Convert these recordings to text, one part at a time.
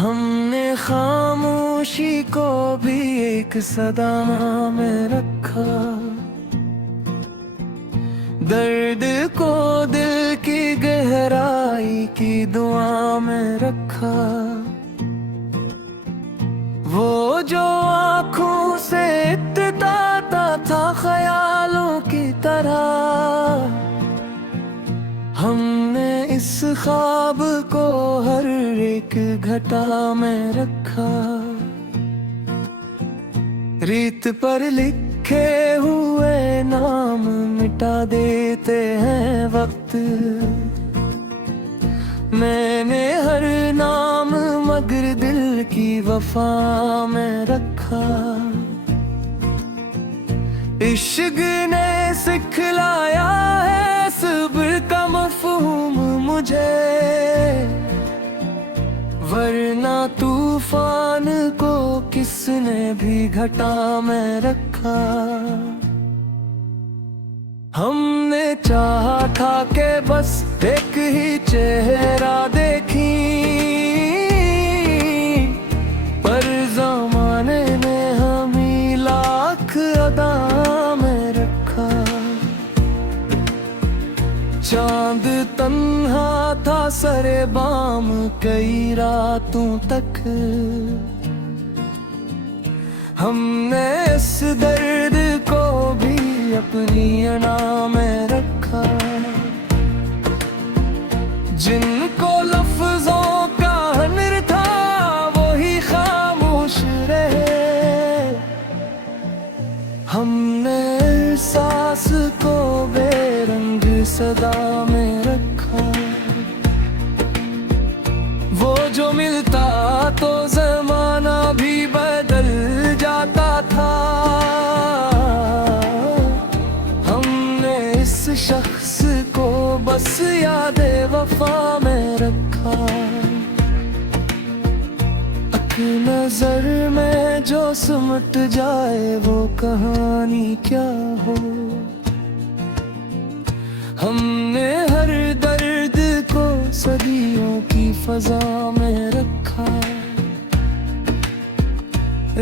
हमने खामोशी को भी एक सदा में रखा, दर्द को दिल की गहराई की दुआ में रखा। वो जो आँखों से इत्ताता था ख्यालों की तरह, हमने इस ख्वाब को हर एक घटा में रखा। रीत पर लिखे हुए नाम मिटा देते हैं वक्त, मैंने हर नाम मगर दिल की वफा में रखा। इश्क ने सिखलाया है सब्र का मफ़हूम मुझे, वरना तूफान को किसने भी घटा में रखा। हमने चाहा था कि बस एक ही चेहरा देखी, पर ज़माने ने हमें लाख अदा में रखा। चांद तन्हा था सरे बाम कई रातों तक, हमने इस दर्द को भी अपनी अना में रखा। जिनको लफ्जों का हुनर था वही खामोश रहे, हमने सांस को बेरंग सदा में रखा। वो जो मिलता तो ज़माना भी बदल जाता था, हमने इस शख्स को बस यादे वफा में रखा। एक नजर में जो सिमट जाए वो कहानी क्या हो, हमने हर दर्द को सदियों की फजा में रखा।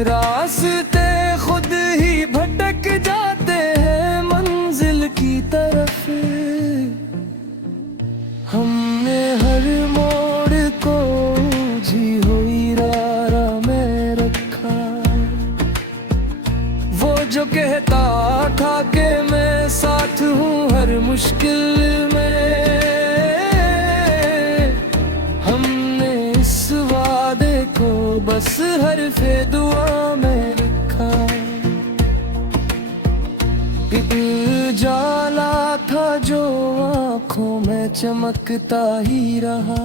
रास्ते खुद ही भटक जाते हैं मंजिल की तरफ, हमने हर मोड़ को जी हुई राह में रखा। वो जो कहता था कि मैं साथ हूँ हर मुश्किल में, हमने इस वादे को बस हरफ़े दुआ में रखा। एक जाला था जो आँखों में चमकता ही रहा,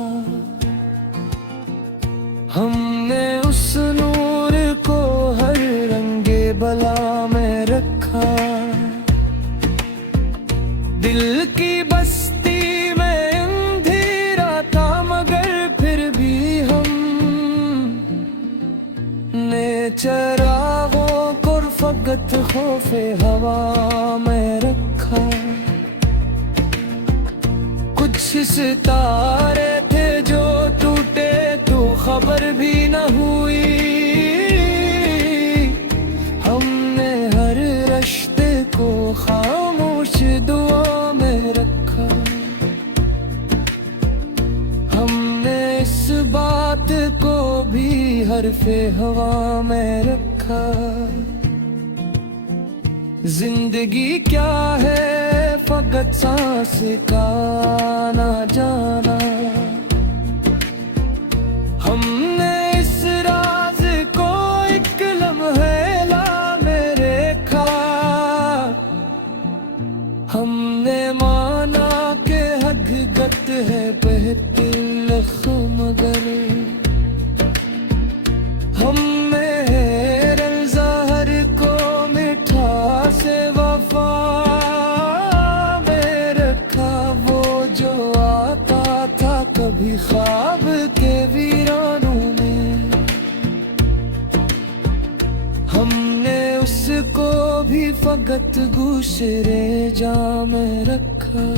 हमने उस नूर को हर रंगे बला में रखा। दिल की बस्ती में अंधेरा था मगर फिर भी हम ने चरागों को फकत खौफे हवा में रखा। कुछ सितारे थे जो टूटे तो खबर भी न हुई, हमने हर रिश्ते को खामोश दुआ में रखा। हमने इस बात को भी हरफ़े हवा में रखा। जिंदगी क्या है फकत सांस का ना जाना, हमने इस राज को एक लम्हे ला में रखा। हमने माना के हकीकत है बेहतर मगर, हमने रज़ाहर को मिठा से वफा में रखा। वो जो आता था कभी ख्वाब के वीरानों में, हमने उसको भी फकत गुशरे जा में रखा।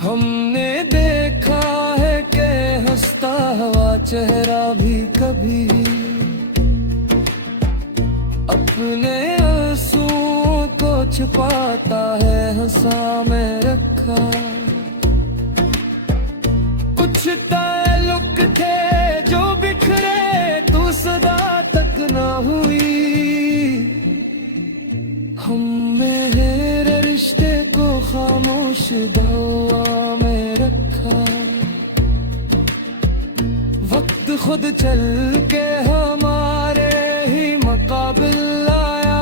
हमने देखा है कि हंसता चेहरा भी कभी अपने आंसुओं को छुपाता है हंसा में रखा। कुछ ताल्लुक थे जो बिखरे, तू सदा तक ना हुई। हम मेरे रिश्ते को खामोश दुआ में रखा। वक्त खुद चल के हमारे ही मुकाबिल आया।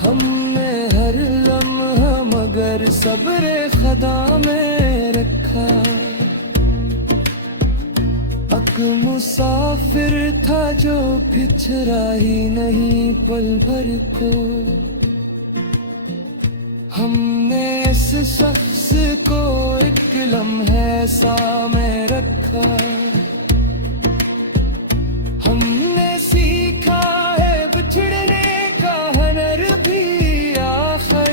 हमने हर लम्हा मगर सब्र खुदा में रखा। अक मुसाफिर था जो बिछड़ा ही नहीं पल भर को। हमने इस शख्स को एक लम्हे सा में रखा। हमने सीखा है बिछड़ने का हुनर भी आखिर।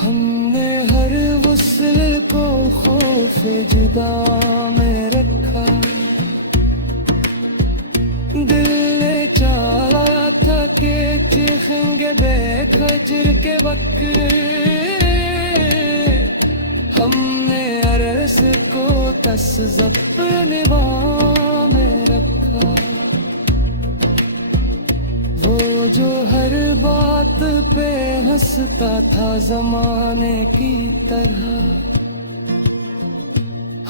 हमने हर वस्ल को खौफ जुदा में रखा। दिल ने चाहा था कि चिखेंगे बेखजर के वक्त। हमने अरस को तस्ज़ब निभा में रखा। वो जो हर बात पे हंसता था जमाने की तरह।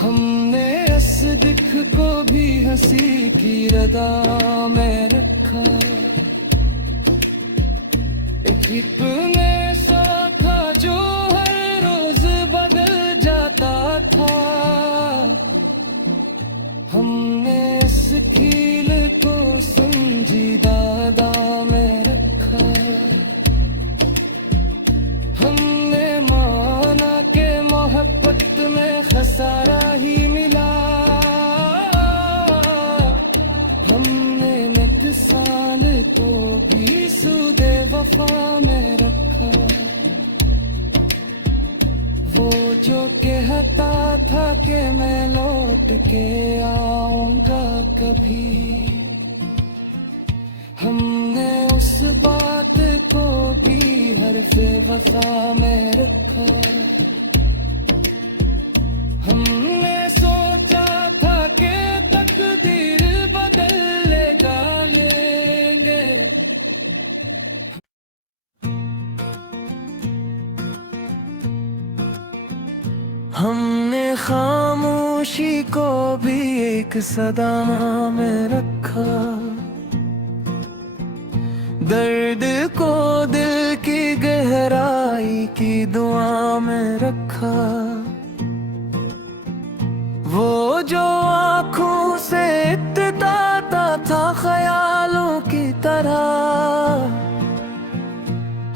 हमने इस दिख को भी हंसी की रदा में रखा। एक में सा था जो हर रोज बदल जाता था। हमने इस कील को संजीदा अदा में रखा। हमने माना के मोहब्बत में खसारा ही मिला। हमने नुकसान को भी सूदे वफा में रखा। वो जो कहता था कि मैं लौट के आऊंगा कभी। हमने उस बात को भी हर्फ़े वफा में रखा। हमने सोचा था कि तकदीर बदल ले डालेंगे। हमने खामोशी को भी एक सदा में रखा। दर्द को दिल की गहराई की दुआ में रखा। वो जो आँखों से इत्ताता था ख्यालों की तरह।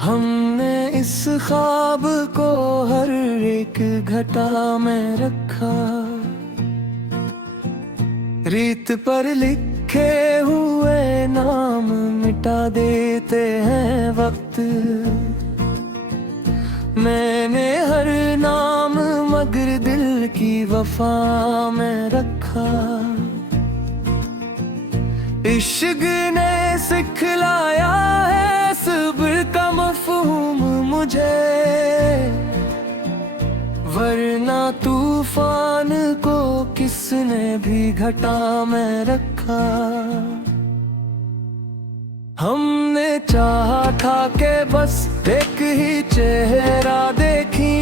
हमने इस ख्वाब को हर एक घटा में रखा। रीत पर लिखे हुए नाम मिटा देते हैं वक्त। मैंने हर नाम मगर दिल की वफा में रखा। इश्क ने सिखलाया है सब्र का मफ़हूम मुझे। वरना तूफान को किसने भी घटा में रखा। हमने चाहा था कि बस एक ही चेहरा देखी।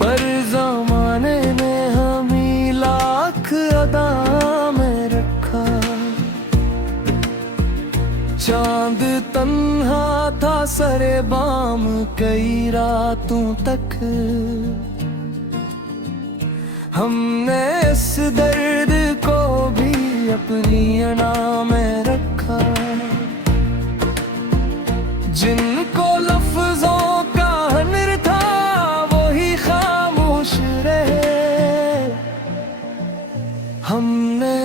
पर ज़माने ने हमें लाख अदा में रखा। चांद तन्हा था सरे बाम कई रातों तक। हमने इस दर्द को भी अपनी अना में रखा। जिनको लफ्जों का हुनर था वो ही खामोश रहे। हमने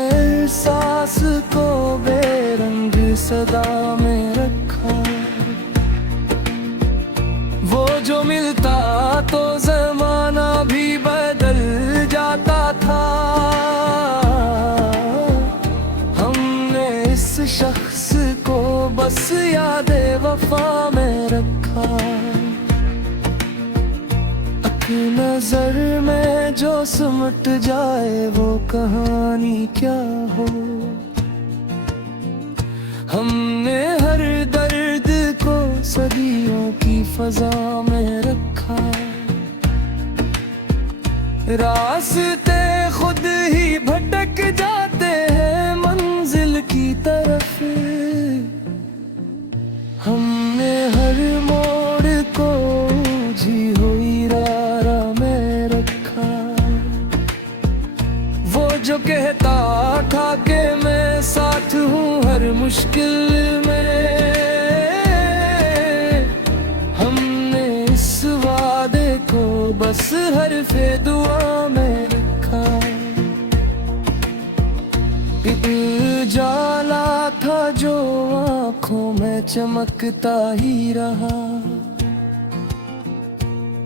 सांस को बेरंग सदा में रखा। वो जो मिलता तो जमाना भी बदल जाता था। हमने इस शख्स को बस यादे वफा में रखा। नजर में जो सिमट जाए वो कहानी क्या हो। हमने हर दर्द को सदियों की फजा में रखा। रास्ते खुद ही भटक जाते हैं मंजिल की तरफ। हमने हर मोड़ को जी हुई जो कहता था कि मैं साथ हूँ हर मुश्किल में। हमने इस वादे को बस हरफे दुआ में रखा। एक जाला था जो आँखों में चमकता ही रहा।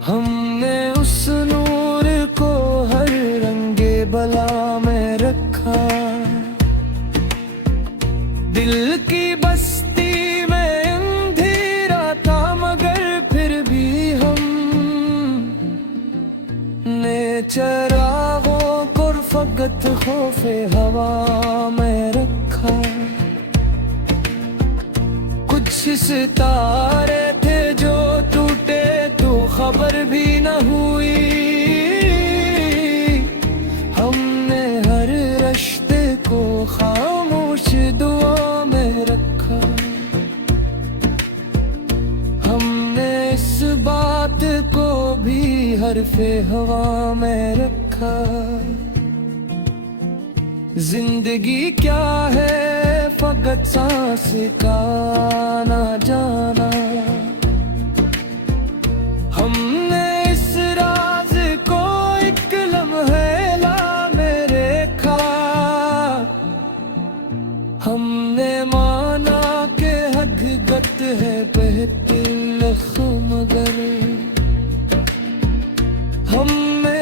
हमने उस नूर को हर रंगे बला में रखा। दिल की बस्ती में अंधेरा था मगर फिर भी हम ने चरागों को फकत खौफे हवा में रखा। कुछ सितारे थे जो टूटे तो खबर भी न हुई। हमने हर रिश्ते को खामोश दुआ में रखा। हमने इस बात को भी हरफे हवा में रखा। जिंदगी क्या है फकत सांस का ना जाना। हमने इस राज को एक लम्हे ला में रखा। हमने माना के हकीकत है बेहतर मगर हमने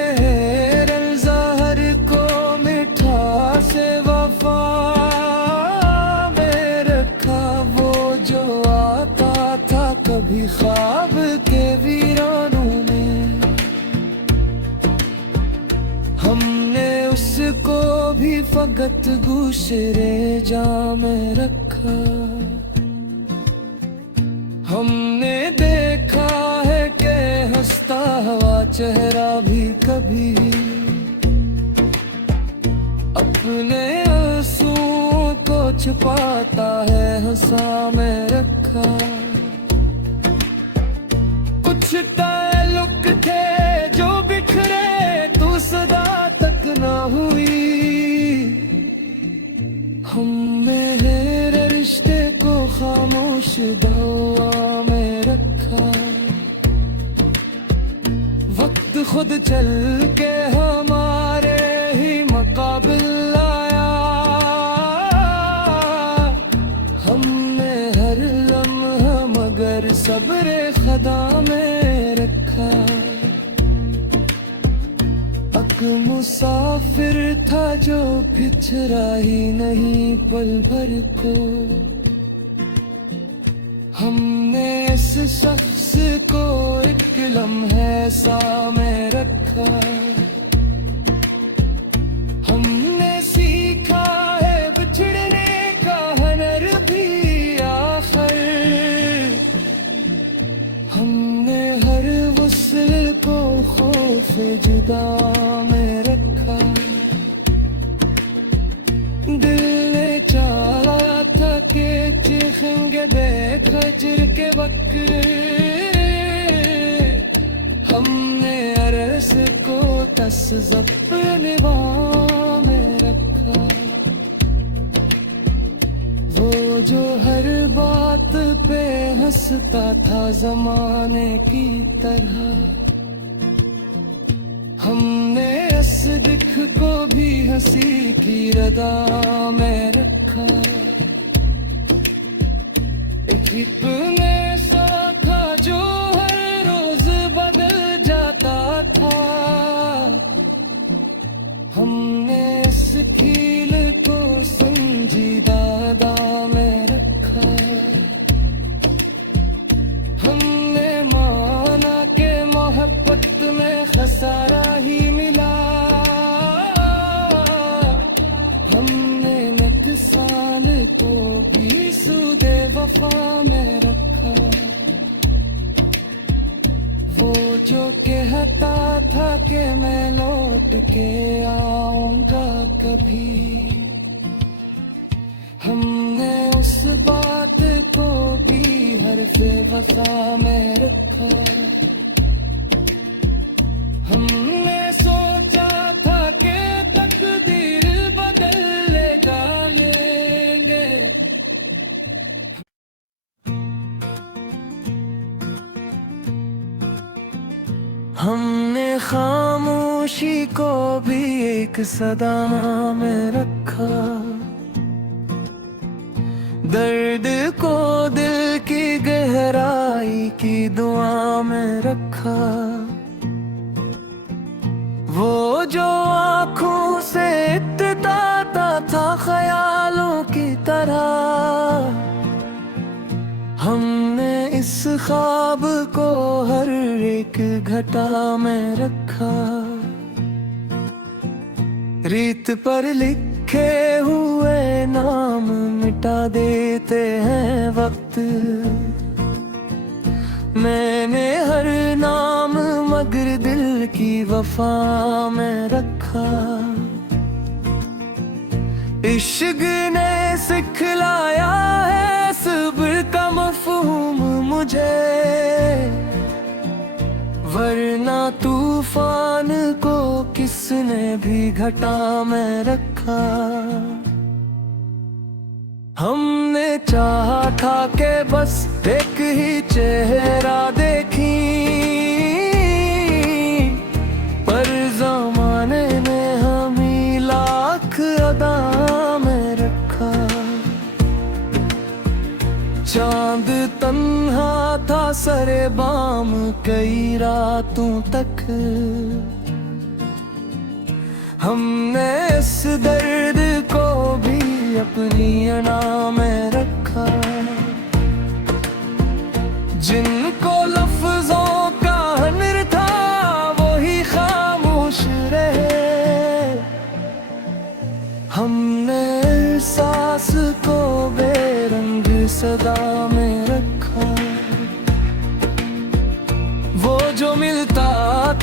रज़ाहर को मिठा से वफा में रखा। वो जो आता था कभी ख्वाब के वीरानों में। हमने उसको भी फकत गुशरे जा में रखा। हमने देखा है कि हंसता हुआ चेहरा भी कभी अपने आंसुओं को छुपाता है हंसा में रखा। कुछ ताल्लुक थे जो बिखरे तू सदा तक ना हुई। हमने मेरे रिश्ते को खामोश दुआ में रखा। वक्त खुद चल के हमारे ही मुकाबिल आया। हमने हर लम्हा मगर सब्र खुदा में रखा। अक मुसाफिर था जो बिछड़ा ही नहीं पल भर को। हमने इस शख्स को एक लम्हे सा में रखा। हमने सीखा है बिछड़ने का हनर भी आखिर। हमने हर वस्ल को खौफ जुदा में रखा। दिल ने चाहा था कि चीखेंगे देख खजर के वक्त। हमने अरस को तस्ज़ब निभा में रखा। वो जो हर बात पे हंसता था जमाने की तरह। हमने इस दिख को भी हंसी की रदा में रखा। एक ने सा था जो हर रोज को भी सूदे वफा में रखा। वो जो कहता था कि मैं लौट के आऊंगा कभी, हमने उस बात को भी हर्फ़े वफ़ा में रखा। हमने सोचा था कि तकदीर बदल ले डालेंगे। हमने खामोशी को भी एक सदा में रखा। दर्द को दिल की गहराई की दुआ में रखा। वो जो आँखों से इत्ताता था ख्यालों की तरह, हमने इस ख्वाब को हर एक घटा में रखा। रीत पर लिखे हुए नाम मिटा देते हैं वक्त। मैंने हर नाम मगर दिल की वफा में रखा। इश्क ने सिखलाया है सब्र का मफ़हूम मुझे, वरना तूफान को किसने भी घटा में रखा। हमने चाहा था कि बस एक ही चेहरा देखी, पर ज़माने ने हमें लाख अदा में रखा। चांद तन्हा था सरे बाम कई रातों तक। हमने इस दर्द को भी अपनी अना में रखा। जिनको लफ्जों का हनर था वो ही खामोश रहे। हमने सांस को बेरंग सदा में रखा। वो जो मिलता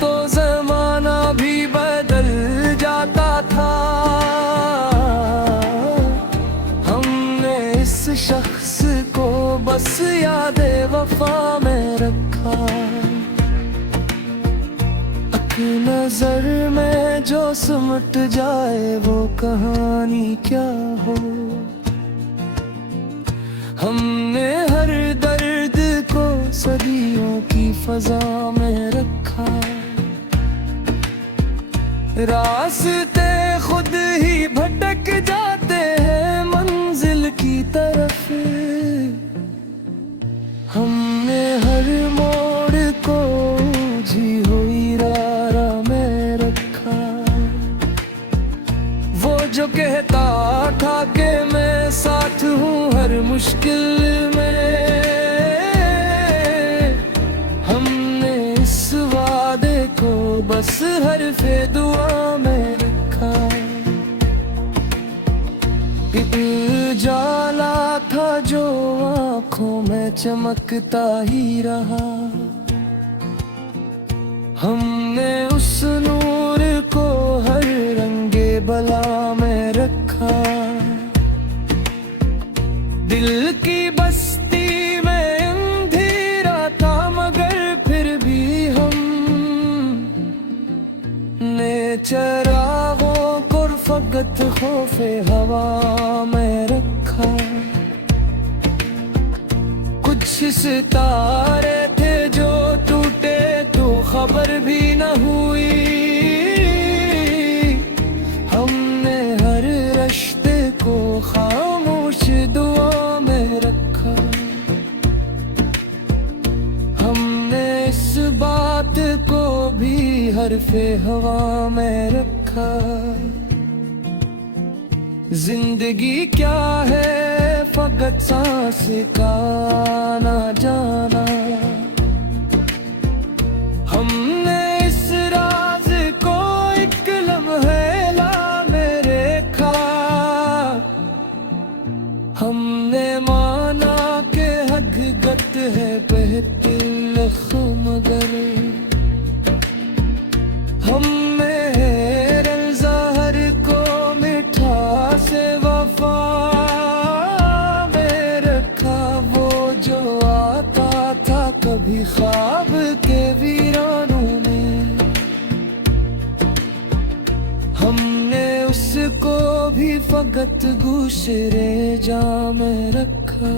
तो ज़माना भी बदल जाता था। हमने इस शख्स को बस यादे वफा में रखा। एक नजर में जो सिमट जाए वो कहानी क्या हो। हमने हर दर्द को सदियों की फजा में रखा। रास्ते खुद ही भटक जाते हैं मंजिल की तरफ। हमने हर मोड़ को जी हुई राह में रखा। वो जो कहता था कि मैं साथ हूँ हर मुश्किल में, हमने इस वादे को बस हरफ़े दुआ में रखा। एक उजाला था जो आँखों में चमकता ही रहा। हमने उस नूर को हर रंगे बला में रखा। दिल की बस्ती में अंधेरा था मगर फिर भी हम ने चरागों को फकत खौफे हवा में रखा। कुछ सितारे थे जो टूटे तो खबर भी न हुई। हमने हर रिश्ते को खामोश दुआ में रखा। हमने इस बात को भी हरफ़े हवा में रखा। जिंदगी क्या है फकत सांस का आना जाना। हमने इस राज को एक लम्हे ला में रखा। हम हमने माना के हकीकत है बेहतिलख मगर हमने ज़हर को मिठा से वफा में रखा। वो जो आता था कभी ख्वाब के वीरानों में, हमने उसको भी फकत गुशरे जाम में रखा।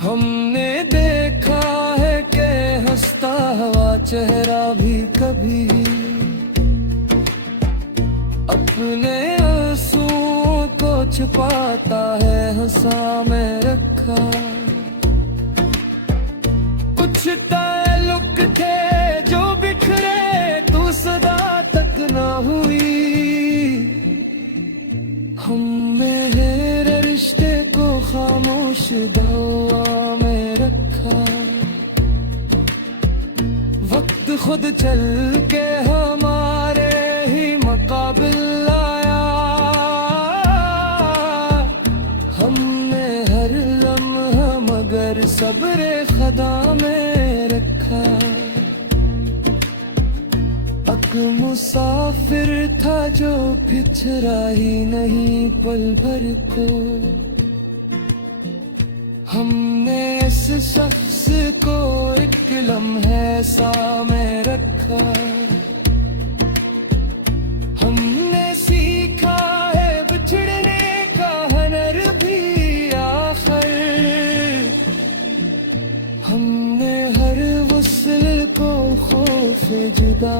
हमने देखा है कि हंसता हुआ चेहरा भी कभी अपने आंसुओं को छुपाता है हंसा में रखा। कुछ ताल्लुक थे जो बिखरे तू सदा तक ना हुई। हमने मेरे रिश्ते को खामोश दवा में रखा। वक्त खुद चल के हमारे ही मुकाबिल आया। हमने हर लम्हा मगर सब्र खुदा में रखा। अक मुसाफिर था जो बिछड़ा ही नहीं पल भर को। हमने इस शख्स को एक लम्हे सा में रखा। हमने सीखा है बिछड़ने का हनर भी आखिर। हमने हर वस्ल को खौफ जुदा